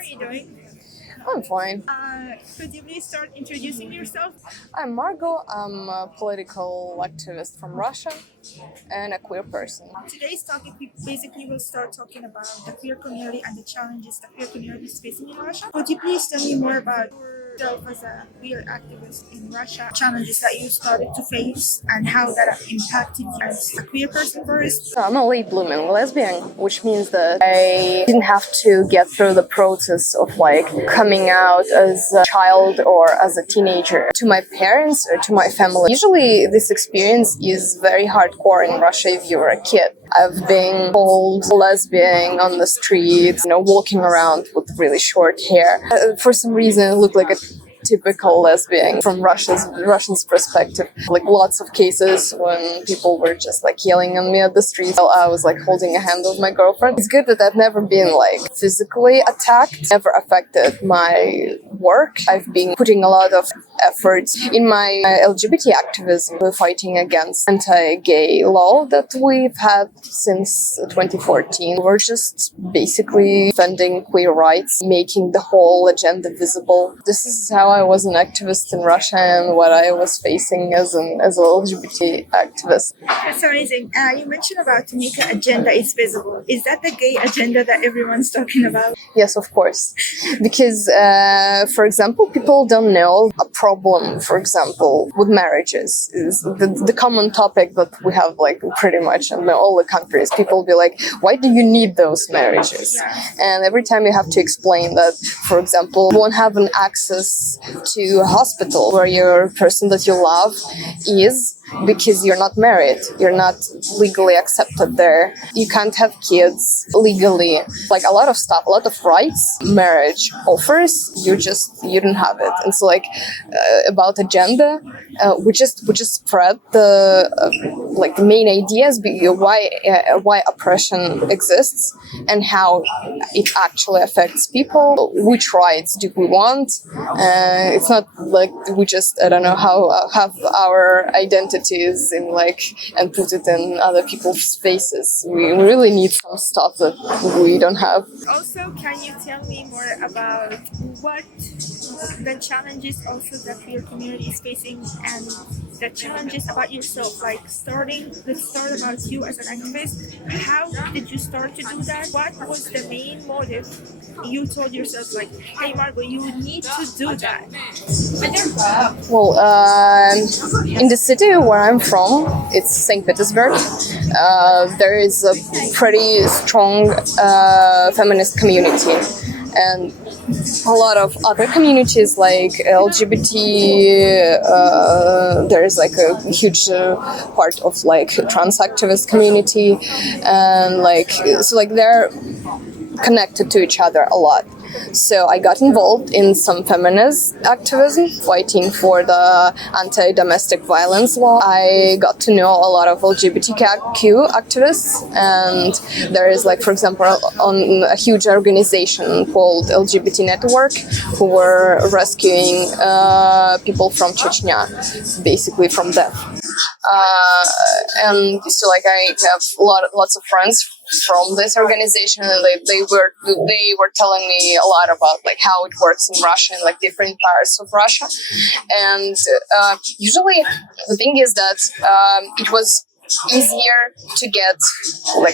are you doing? I'm fine. Could you please start introducing yourself? I'm Margo. I'm a political activist from Russia and a queer person. Today's topic, we basically will start talking about the queer community and the challenges the queer community is facing in Russia. Could you please tell me more about yourself as a queer activist in Russia, challenges that you started to face, and how that impacted you as a queer person first? I'm a late blooming lesbian, which means that I didn't have to get through the process of coming out as a child or as a teenager to my parents or to my family. Usually this experience is very hardcore in Russia if you're a kid. I've been called lesbian on the streets, walking around with really short hair. For some reason, I look like a typical lesbian from Russian's perspective. Lots of cases when people were just yelling at me at the street while I was holding a hand with my girlfriend. It's good that I've never been physically attacked, never affected my work. I've been putting a lot of efforts in my LGBT activism. We're fighting against anti-gay law that we've had since 2014. We're just basically defending queer rights, making the whole agenda visible. This is how I was an activist in Russia and what I was facing as an LGBT activist. That's amazing. You mentioned about to make an agenda is visible. Is that the gay agenda that everyone's talking about? Yes, of course. Because, for example, people don't know a problem, for example, with marriages. Is the common topic that we have pretty much in all the countries. People be like, why do you need those marriages? And every time you have to explain that, for example, you won't have an access to a hospital where your person that you love is because you're not married, you're not legally accepted there, you can't have kids legally, a lot of stuff, a lot of rights marriage offers, you don't have it. And so about agenda, we just spread the main ideas, why oppression exists and how it actually affects people, which rights do we want. It's not we just, I don't know, how have our identities in and put it in other people's faces. We really need some stuff that we don't have. Also, can you tell me more about what the challenges also the queer community is facing and the challenges about yourself? Let's start about you as an activist. How did you start to do that? What was the main motive you told yourself, hey Margo, you need to do that? Well, in the city where I'm from, it's St. Petersburg. There is a pretty strong feminist community, and a lot of other communities like LGBT. There is a huge part of trans activist community, and they're connected to each other a lot. So I got involved in some feminist activism, fighting for the anti-domestic violence law. I got to know a lot of LGBTQ activists, and there is for example, on a huge organization called LGBT Network, who were rescuing people from Chechnya, basically from death. And so I have lots of friends from this organization, and they were telling me a lot about how it works in Russia and different parts of Russia. And usually the thing is that it was easier to get,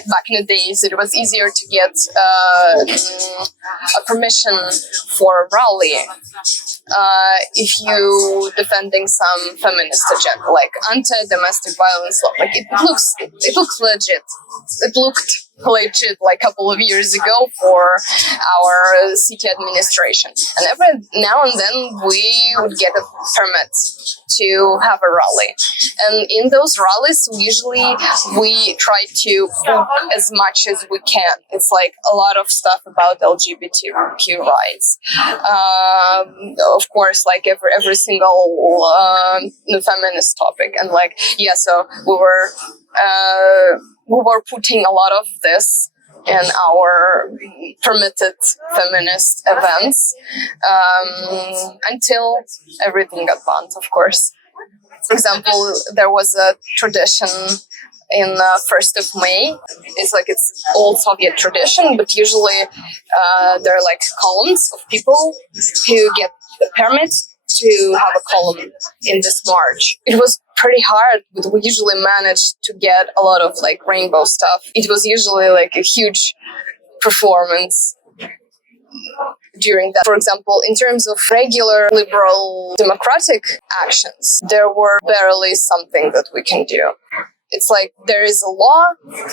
back in the days, it was easier to get a permission for a rally if you defending some feminist agenda, anti-domestic violence law. It looks legit. It looked legit a couple of years ago for our city administration. And every now and then we would get a permit to have a rally. And in those rallies, we try to book as much as we can. It's a lot of stuff about LGBTQ rights. Of course, every single feminist topic. And so we were putting a lot of this in our permitted feminist events until everything got banned, of course. For example, there was a tradition in 1st of May. It's like it's old Soviet tradition, but usually there are like columns of people who get the permit to have a column in this march. It was pretty hard, but we usually managed to get a lot of like rainbow stuff. It was usually like a huge performance during that. For example, in terms of regular liberal democratic actions, there were barely something that we can do. It's like there is a law,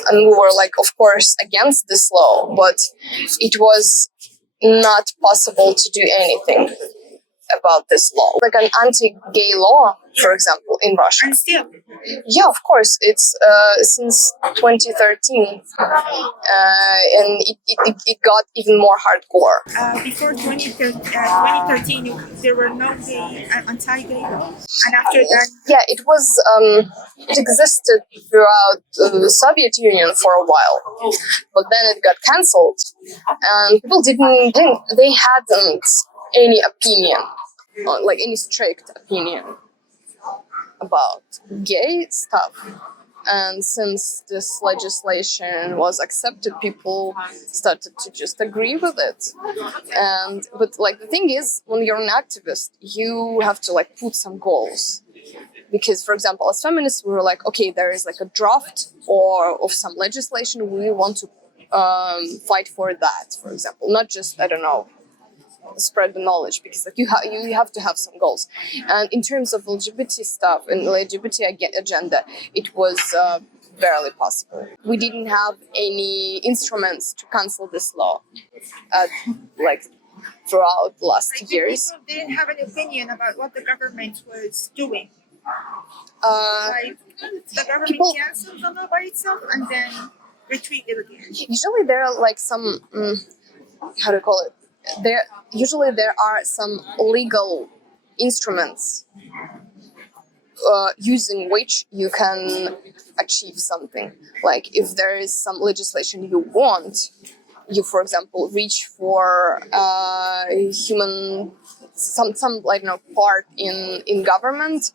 and we were like, of course, against this law, but it was not possible to do anything about this law. Like an anti-gay law, for example, in Russia. And still, Yeah, of course. It's since 2013, and it got even more hardcore. before 2013, there were no gay anti-gay laws, and after that, Yeah, it was. It existed throughout the Soviet Union for a while, but then it got cancelled, and people didn't. They hadn't any opinion, like any strict opinion about gay stuff. And since this legislation was accepted, people started to just agree with it. But like the thing is, when you're an activist, you have to like put some goals. Because, for example, as feminists, we were like, okay, there is like a draft or of some legislation. We want to fight for that, for example, not just, I don't know, spread the knowledge, because like you have to have some goals. And in terms of LGBT stuff and LGBT agenda, it was barely possible. We didn't have any instruments to cancel this law, like throughout the last like, years. people didn't have an opinion about what the government was doing. Like the government people- canceled the law by itself and then retreated again. Usually there are like some how to call it. There are some legal instruments using which you can achieve something. Like if there is some legislation you want, you, for example, reach for some like part in government,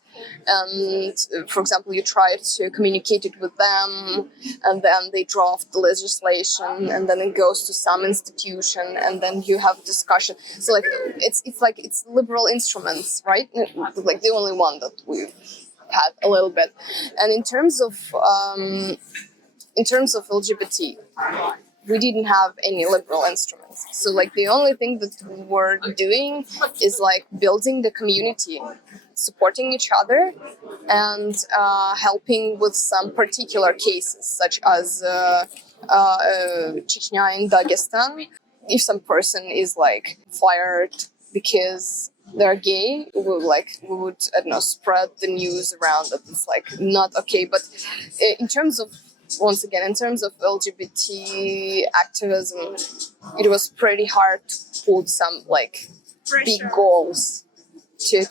and for example you try to communicate it with them, and then they draft the legislation, and then it goes to some institution, and then you have discussion. So like it's liberal instruments, right? Like the only one that we've had a little bit. And in terms of LGBT, we didn't have any liberal instruments. So like the only thing that we were doing is like building the community, supporting each other, and helping with some particular cases, such as Chechnya in Dagestan. If some person is like fired because they're gay, we would I don't know, spread the news around that it's like not okay. But in terms of LGBT activism, it was pretty hard to put some like big goals to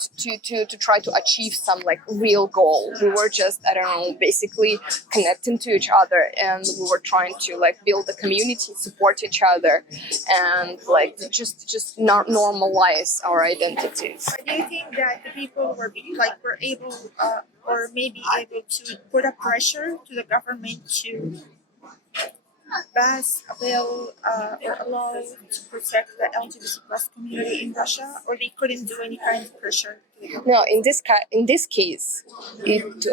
try to achieve some like real goal. We were just, I don't know, basically connecting to each other, and we were trying to like build a community, support each other, and like just not normalize our identities. But do you think that the people were able or maybe able to put a pressure to the government to pass a bill or a law to protect the LGBT plus community in Russia, or they couldn't do any kind of pressure? No, in this case, it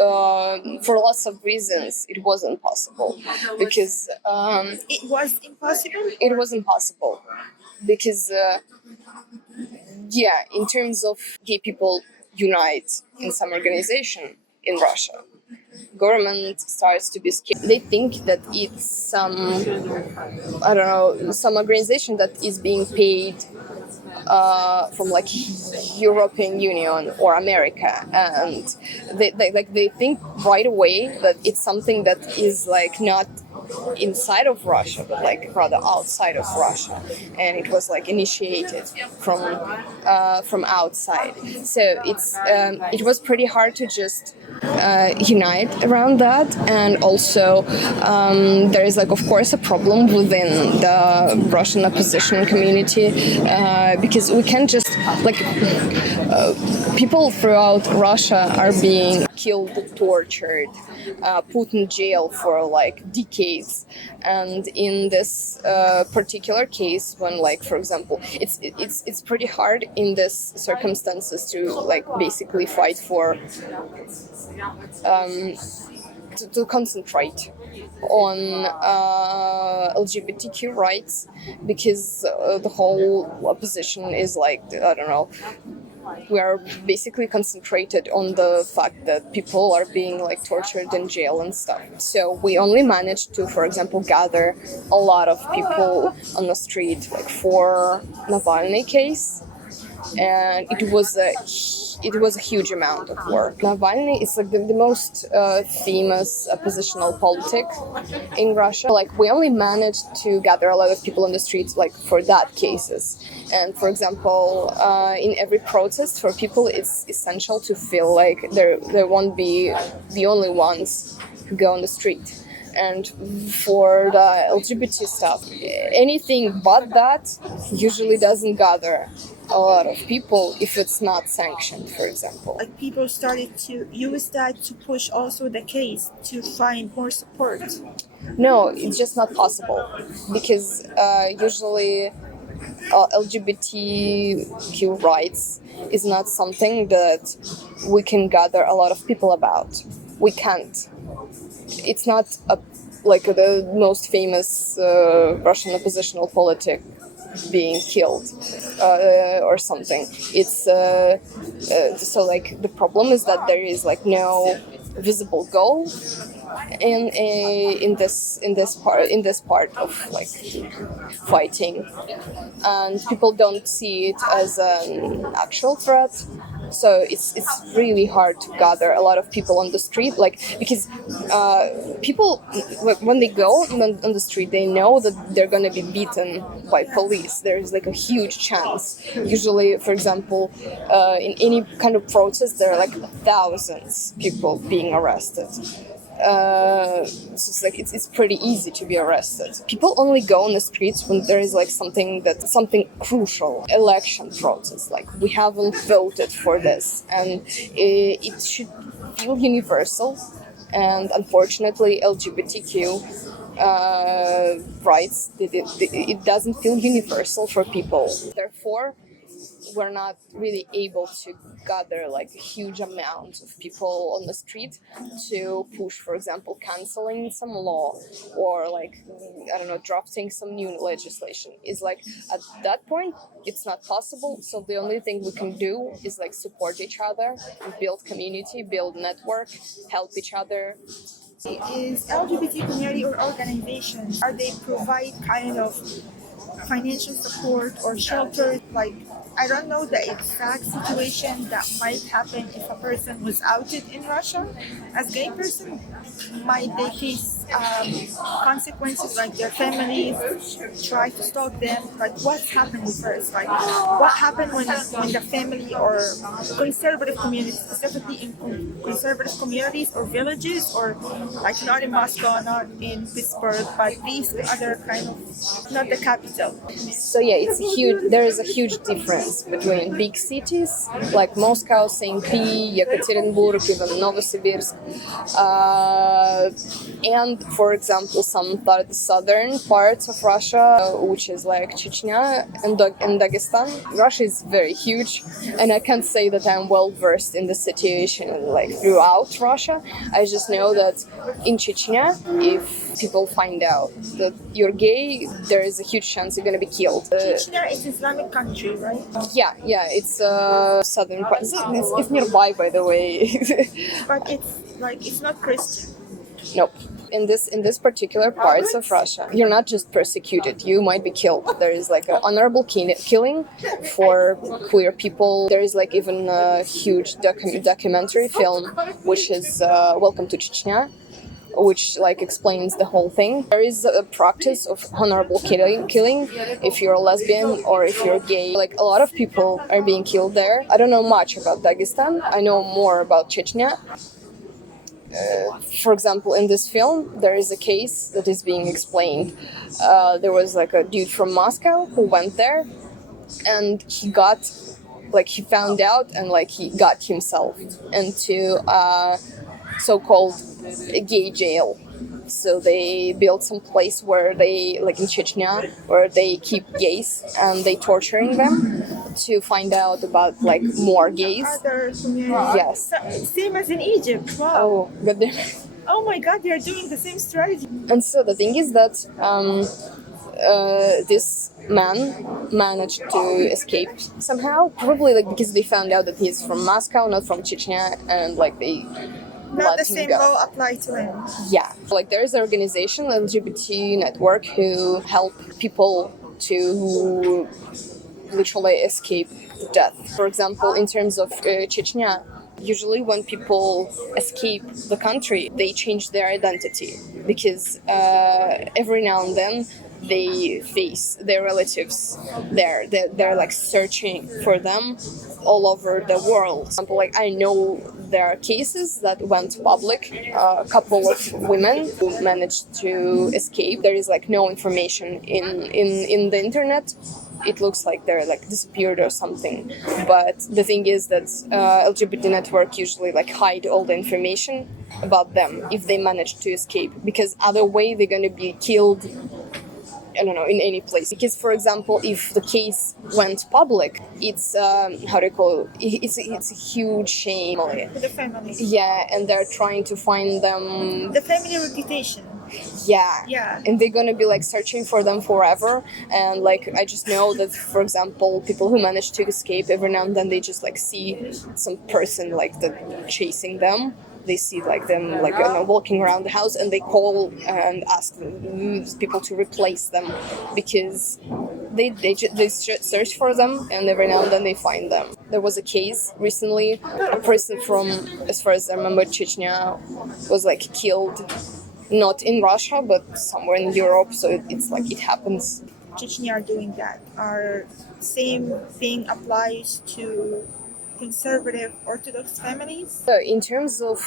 for lots of reasons it wasn't possible, because It was impossible. it was impossible because in terms of gay people unite in some organization in Russia, government starts to be scared. They think that it's some, I don't know, some organization that is being paid from like European Union or America, and they think right away that it's something that is like not inside of Russia, but like rather outside of Russia, and it was like initiated from outside. So it was pretty hard to just unite around that. And also there is like, of course, a problem within the Russian opposition community, because we can't just like people throughout Russia are being killed, tortured, put in jail for like decades. And in this particular case, when like, for example, it's pretty hard in this circumstances to like basically fight for to concentrate on LGBTQ rights, because the whole opposition is like, I don't know, we are basically concentrated on the fact that people are being like tortured in jail and stuff. So we only managed to, for example, gather a lot of people on the street, like for Navalny case, and it was a huge amount of work. Navalny is like the most famous oppositional politic in Russia. Like we only managed to gather a lot of people on the streets like for that cases. And for example, in every protest for people, it's essential to feel like they won't be the only ones who go on the street. And for the LGBT stuff, anything but that usually doesn't gather a lot of people if it's not sanctioned, for example. Like people started to use that to push also the case to find more support. No, it's just not possible, because usually LGBTQ rights is not something that we can gather a lot of people about. We can't. It's not like the most famous Russian oppositional politic being killed or something. It's so like the problem is that there is like no visible goal in this part of like fighting, and people don't see it as an actual threat. So it's really hard to gather a lot of people on the street, like because people when they go on the street, they know that they're gonna be beaten by police. There's like a huge chance. Usually, for example, in any kind of protest, there are like thousands of people being arrested. So it's pretty easy to be arrested. People only go on the streets when there is like something crucial, election process. Like we haven't voted for this, and it should feel universal. And unfortunately, LGBTQ rights, it doesn't feel universal for people. Therefore, we're not really able to gather like a huge amount of people on the street to push, for example, canceling some law or like, I don't know, drafting some new legislation. Is like at that point, it's not possible. So the only thing we can do is like support each other, build community, build network, help each other. Is LGBT community or organizations, are they provide kind of financial support or shelter? Like, I don't know the exact situation that might happen if a person was outed in Russia as gay person. Might they face consequences, like their families try to stalk them? Like what's happened first? Like what happened when the family or conservative communities, specifically in conservative communities or villages, or like not in Moscow, not in Pittsburgh, but these other kind of, not the capital. So yeah, there is a huge difference between big cities like Moscow, St. Pete, Yekaterinburg, even Novosibirsk, and for example some southern parts of Russia, which is like Chechnya and Dagestan. Russia is very huge, and I can't say that I'm well versed in the situation like throughout Russia. I just know that in Chechnya, if people find out that you're gay, there is a huge chance you're gonna be killed. Chechnya is Islamic country, right? Yeah, it's southern part. It's nearby, by the way. But it's not Christian. Nope. In this particular parts of Russia, you're not just persecuted, you might be killed. There is like an honorable killing for queer people. There is like even a huge documentary film, which is Welcome to Chechnya, which like explains the whole thing. There is a practice of honorable killing if you're a lesbian or if you're gay. Like a lot of people are being killed there. I don't know much about Dagestan. I know more about Chechnya. for example, in this film, there is a case that is being explained. There was like a dude from Moscow who went there, and he found out, and like he got himself into so-called gay jail. So they built some place where they, like in Chechnya, where they keep gays and they torturing them to find out about like more gays. Other communities. Yes. Same as in Egypt. Wow. Oh, goddamn. Oh my God, they are doing the same strategy. And so the thing is that this man managed to escape somehow, probably like because they found out that he's from Moscow, not from Chechnya, and like they Not let the him same go. law apply to him. Yeah, like there is an organization, LGBT network, who help people to literally escape death. For example, in terms of Chechnya, usually when people escape the country, they change their identity because every now and then they face their relatives there. They're like searching for them all over the world. For example, like I know there are cases that went public. A couple of women who managed to escape. There is like no information in the internet. It looks like they're like disappeared or something. But the thing is that LGBT network usually like hide all the information about them if they manage to escape, because other way they're gonna be killed, I don't know, in any place. Because, for example, if the case went public, it's how do you call it? It's a huge shame. For the family. Yeah, and they're trying to find them. The family reputation. Yeah. Yeah. And they're gonna be like searching for them forever. And like I just know that, for example, people who manage to escape, every now and then they just like see some person like that chasing them. They see like them like walking around the house, and they call and ask people to replace them because they search for them, and every now and then they find them. There was a case recently, a person from, as far as I remember, Chechnya was like killed, not in Russia but somewhere in Europe. So it's like it happens. Chechnya are doing that. Our same thing applies to conservative Orthodox families. So in terms of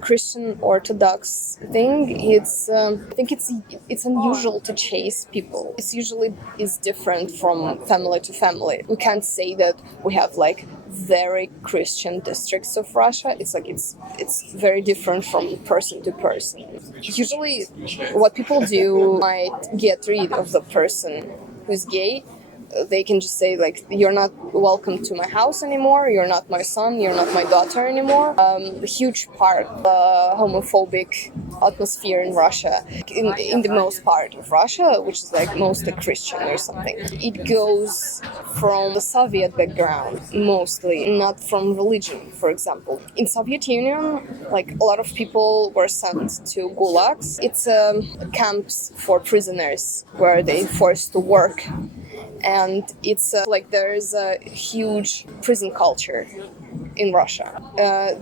Christian Orthodox thing, I think it's unusual to chase people. It's usually is different from family to family. We can't say that we have like very Christian districts of Russia. It's like it's very different from person to person. Usually, what people do might get rid of the person who's gay. They can just say like, you're not welcome to my house anymore, you're not my son, you're not my daughter anymore. A huge part of the homophobic atmosphere in Russia, in the most part of Russia, which is like mostly Christian or something, it goes from the Soviet background mostly, not from religion. For example, in Soviet Union, like a lot of people were sent to gulags. It's camps for prisoners where they forced to work. And it's like there's a huge prison culture in Russia.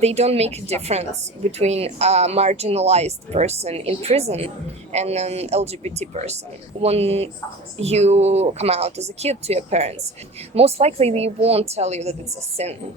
They don't make a difference between a marginalized person in prison and an LGBT person. When you come out as a kid to your parents, most likely they won't tell you that it's a sin,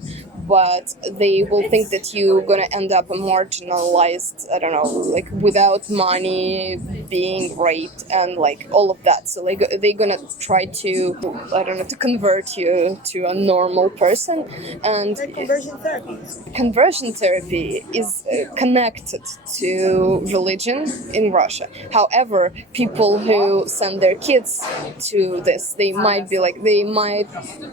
but they will think that you're gonna end up a marginalized, I don't know, like without money, being raped, and like all of that. So they're gonna try to, I don't know, to convert you to a normal person. And Like conversion therapy. conversion therapy is connected to religion in Russia. However, people who send their kids to this, they might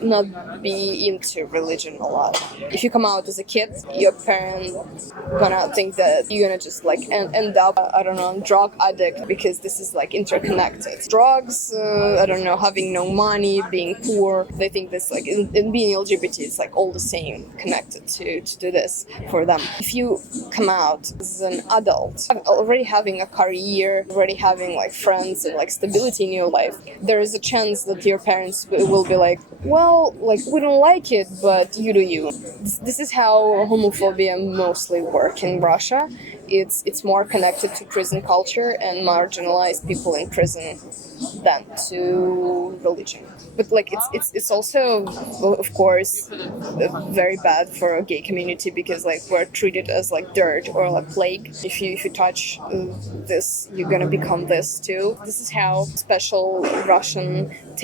not be into religion a lot. If you come out as a kid, your parents gonna think that you're gonna just like end up, I don't know, drug addict, because this is like interconnected. Drugs, I don't know, having no money, being poor, they think this like in being LGBT, it's like all the same, connected to do this for them. If you come out as an adult, already having a career, already having like friends and like stability in your life, there is a chance that your parents will be like, well, like we don't like it, but you do you. This is how homophobia mostly work in Russia. It's more connected to prison culture and marginalized people in prison than to religion. But like it's also, well, of course, very bad for a gay community because like we're treated as like dirt or like plague. If you touch this, you're gonna become this too. This is how special Russian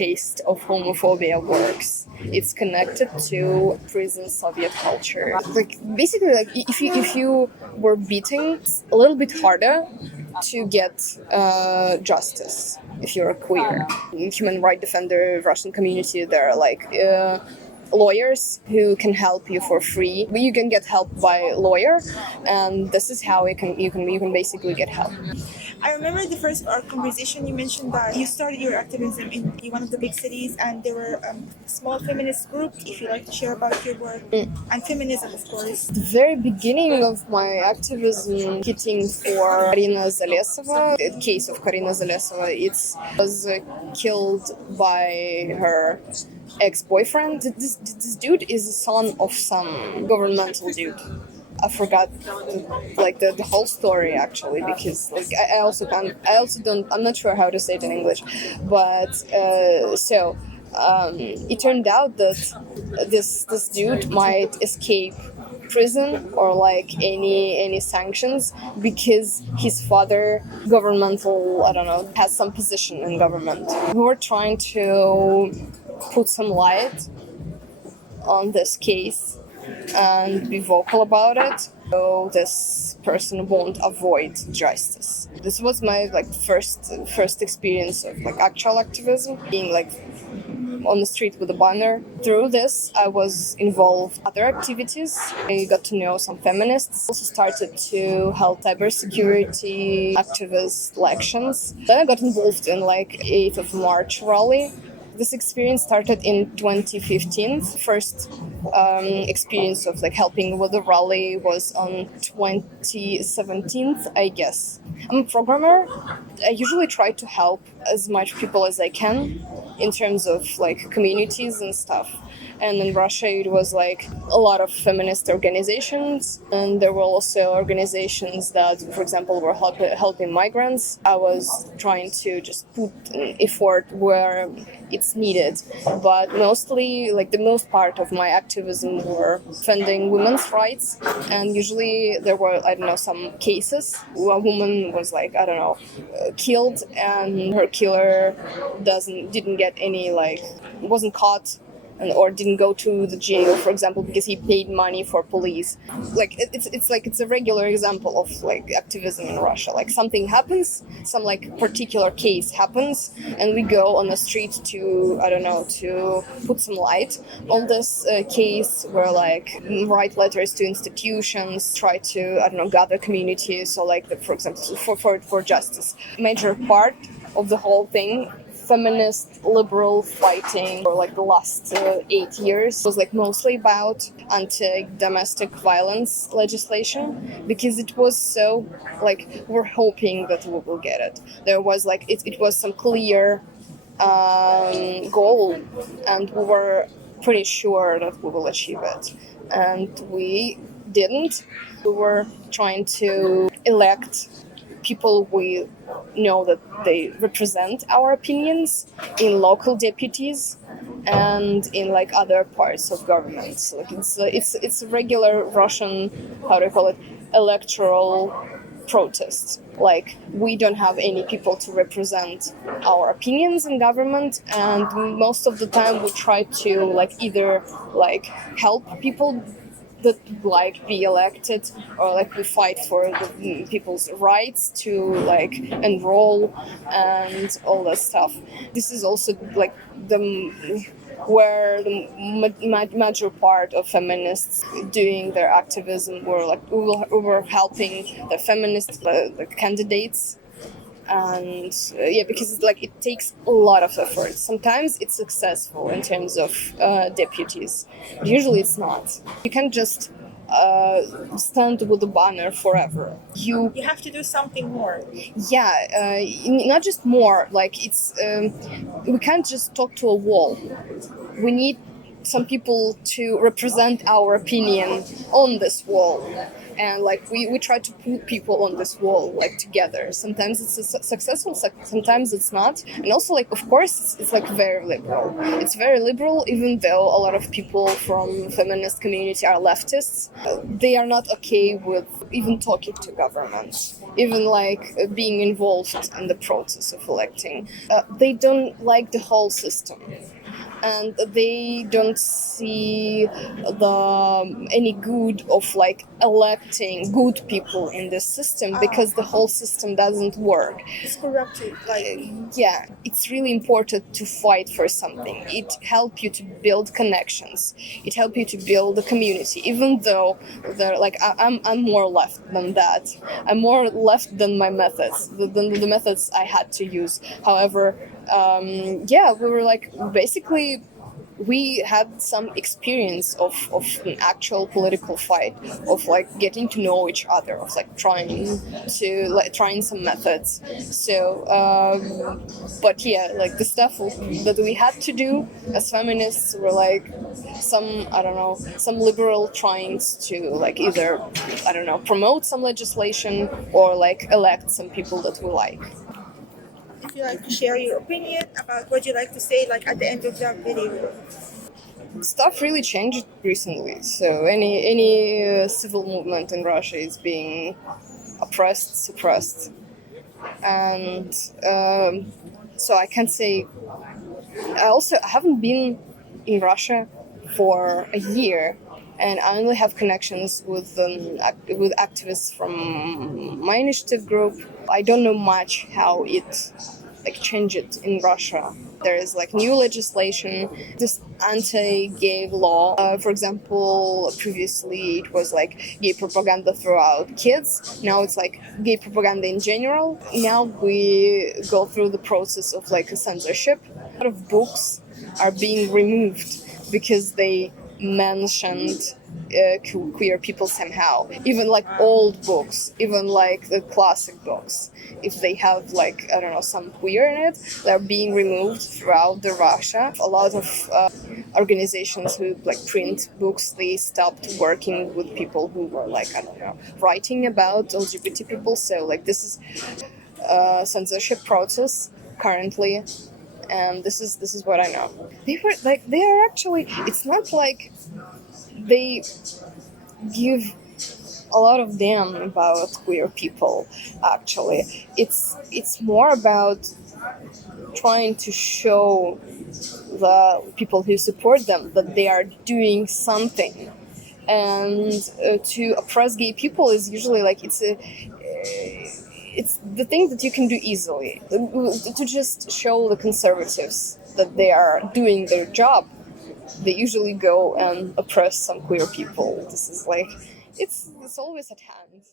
taste of homophobia works. It's connected to prison Soviet culture. Like basically, like if you were beating, it's a little bit harder to get justice if you're a queer. Human rights defender Russian community, there are like lawyers who can help you for free. You can get help by a lawyer, and this is how you can basically get help. I remember the first our conversation you mentioned that you started your activism in one of the big cities and there were a small feminist group. If you'd like to share about your work and feminism, of course. The very beginning of my activism hitting for Karina Zalesova, the case of Karina Zalesova, it was killed by her ex-boyfriend. This dude is the son of some governmental dude. I forgot the whole story actually because like I'm not sure how to say it in English, but it turned out that this dude might escape prison or like any sanctions because his father governmental, I don't know, has some position in government. We were trying to put some light on this case and be vocal about it, so this person won't avoid justice. This was my like first experience of like actual activism, being like on the street with a banner. Through this, I was involved in other activities. I got to know some feminists. Also started to help cybersecurity activist elections. Then I got involved in like 8th of March rally. This experience started in 2015. First experience of like helping with the rally was on 2017, I guess. I'm a programmer. I usually try to help as much people as I can in terms of like communities and stuff. And in Russia, it was like a lot of feminist organizations, and there were also organizations that, for example, were helping migrants. I was trying to just put an effort where it's needed, but mostly, like the most part of my activism were defending women's rights. And usually there were, I don't know, some cases where a woman was like, I don't know, killed, and her killer didn't get any, like, wasn't caught or didn't go to the jail, for example, because he paid money for police. Like it's a regular example of like activism in Russia. Like something happens, some like particular case happens, and we go on the street to, I don't know, to put some light on this case. Where like write letters to institutions, try to, I don't know, gather communities. So like for example, for justice. Major part of the whole thing, feminist liberal fighting for like the last 8 years was like mostly about anti-domestic violence legislation, because it was so like we're hoping that we will get it. There was like it was some clear goal, and we were pretty sure that we will achieve it, and we didn't. We were trying to elect people we know that they represent our opinions in local deputies and in like other parts of government. So, like it's a regular Russian, how do you call it, electoral protest. Like we don't have any people to represent our opinions in government, and most of the time we try to like either like help people that like be elected, or like we fight for the people's rights to like enroll and all that stuff. This is also like where the major part of feminists doing their activism were like we were helping the feminist the candidates. And because like it takes a lot of effort. Sometimes it's successful in terms of deputies, but usually it's not. You can't just stand with a banner forever. You have to do something more. Not just more. Like it's we can't just talk to a wall. We need some people to represent our opinion on this wall. and like we try to put people on this wall like together. Sometimes it's successful, sometimes it's not. And also, like, of course, it's like very liberal. It's very liberal, even though a lot of people from feminist community are leftists. They are not okay with even talking to government, even like being involved in the process of electing. They don't like the whole system, and they don't see any good of like electing good people in this system, because the whole system doesn't work. It's corrupted. Like, Yeah, it's really important to fight for something. It helps you to build connections. It helps you to build a community. Even though they're like, I'm more left than that. I'm more left than my methods, than the methods I had to use. However, we were like, basically, we had some experience of an actual political fight, of like getting to know each other, of like trying some methods. So but yeah, like the stuff that we had to do as feminists were like some liberal trying to like either promote some legislation or like elect some people that we like. if you like to share your opinion about what you like to say, like at the end of that video. Stuff really changed recently. So any civil movement in Russia is being oppressed, suppressed, and so I can't say. I haven't been in Russia for a year, and I only have connections with activists from my initiative group. I don't know much how it like changed in Russia. There is like new legislation, this anti-gay law. For example, previously it was like gay propaganda throughout kids. Now it's like gay propaganda in general. Now we go through the process of like a censorship. A lot of books are being removed because they mentioned queer people somehow. Even like old books, even like the classic books, if they have like some queer in it, they're being removed throughout the Russia. A lot of organizations who like print books, they stopped working with people who were like writing about LGBT people. So like this is a censorship process currently. And this is what I know. They are actually, it's not like they give a lot of damn about queer people. Actually, it's more about trying to show the people who support them that they are doing something. And to oppress gay people is usually like it's the thing that you can do easily. To just show the conservatives that they are doing their job, they usually go and oppress some queer people. This is like, it's always at hand.